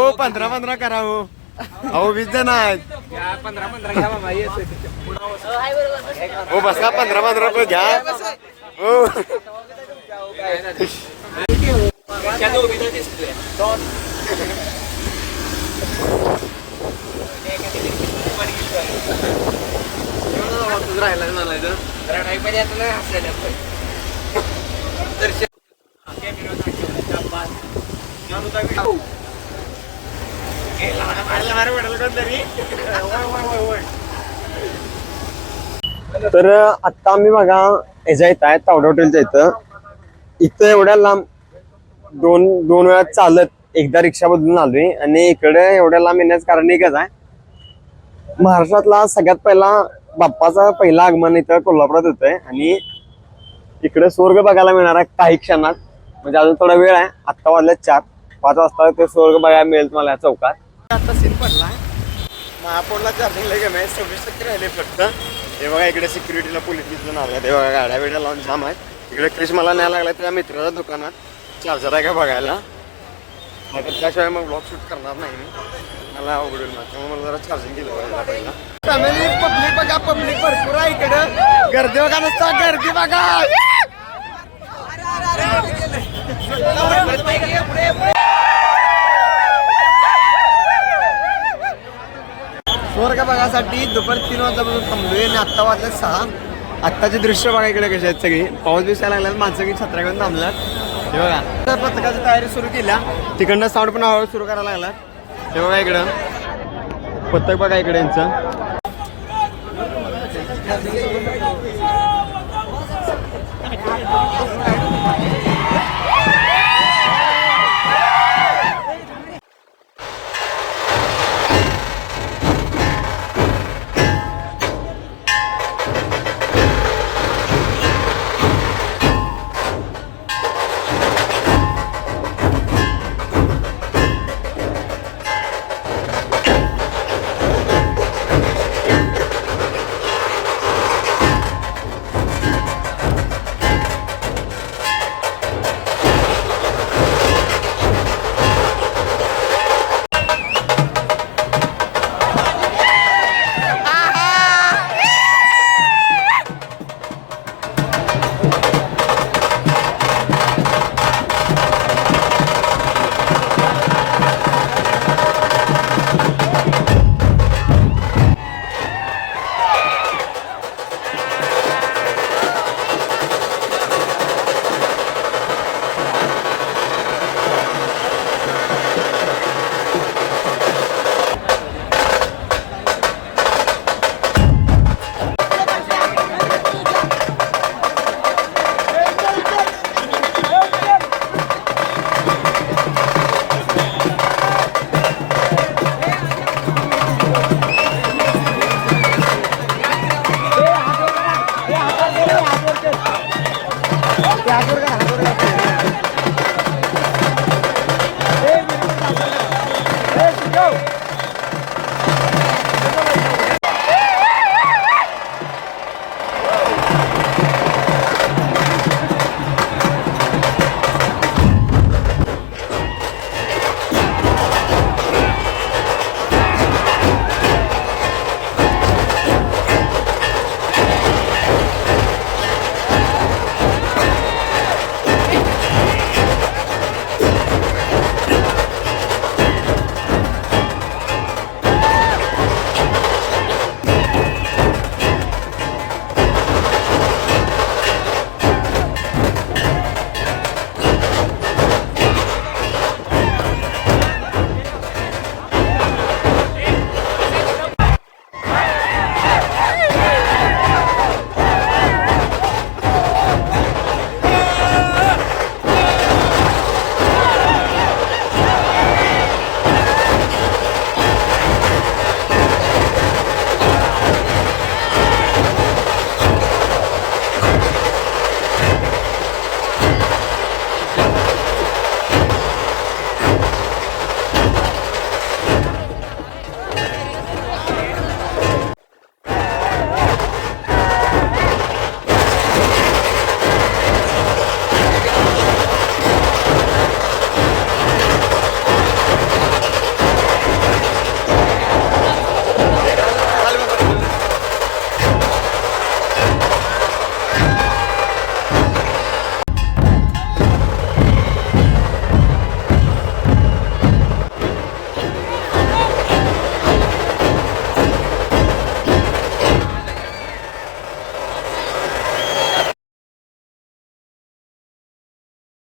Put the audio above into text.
हो 15-15 करा हो. अहो 20 जण आहेत. 15-15 घ्या मामा. हो बसा 15-15 रुपये घ्या हो. राहिला म्हणायचं तर आता आम्ही बघा ह्याच्या इथं आहे तावडे हॉटेलच्या इथं एवढ्या लांब दोन वेळा चालत एकदा रिक्षा बदलून आलोय आणि इकडे एवढ्या लांब येण्याचं कारण एकच आहे. महाराष्ट्रातला सगळ्यात पहिला बाप्पाचा पहिला आगमन इथं कोल्हापुरात होतंय आणि इकडे स्वर्ग बघायला मिळणार आहे काही क्षणात. म्हणजे अजून थोडा वेळ आहे. आत्ता वाजले 4-5 वाजता ते स्वर्ग बघायला मिळेल तुम्हाला या चौकात. आता सीन पडलाय महापौरला चार्जिंग लय कमी आहे 26% राहिले फक्त. हे बघा इकडे सिक्युरिटीला पोलीस दिसून आले. ते बघा गाड्या बिड्या लावून जाम आहेत. इकडे क्रिश मला न्यायला लागला त्या मित्राच्या दुकानात चार्जर आहे का बघायला. नाहीतर त्याशिवाय मग ब्लॉग शूट करणार नाही मी. मला अवघड होईल त्यामुळे मला जरा चार्जिंग केलं पाहिजे पहिला. फॅमिली पब्लिक बघा पब्लिक भरपूर आहे इकडं. गर्दी बघा नसता गर्दी बघा. स्वर्ग बघासाठी दुपार 3 वाजतापासून थांबलोय आणि आत्ता वाजले 6. आत्ताचे दृश्य बघा इकडे कसे आहेत सगळी. पाऊस दिसायला लागला माणसं की छत्र्या घेऊन थांबल्यात. हे बघा तर पथकाची तयारी सुरू केल्या. तिकडनं साऊंड पण हळूहळू सुरू करायला लागला. हे बघा इकडं पथक बघा इकडे यांचं.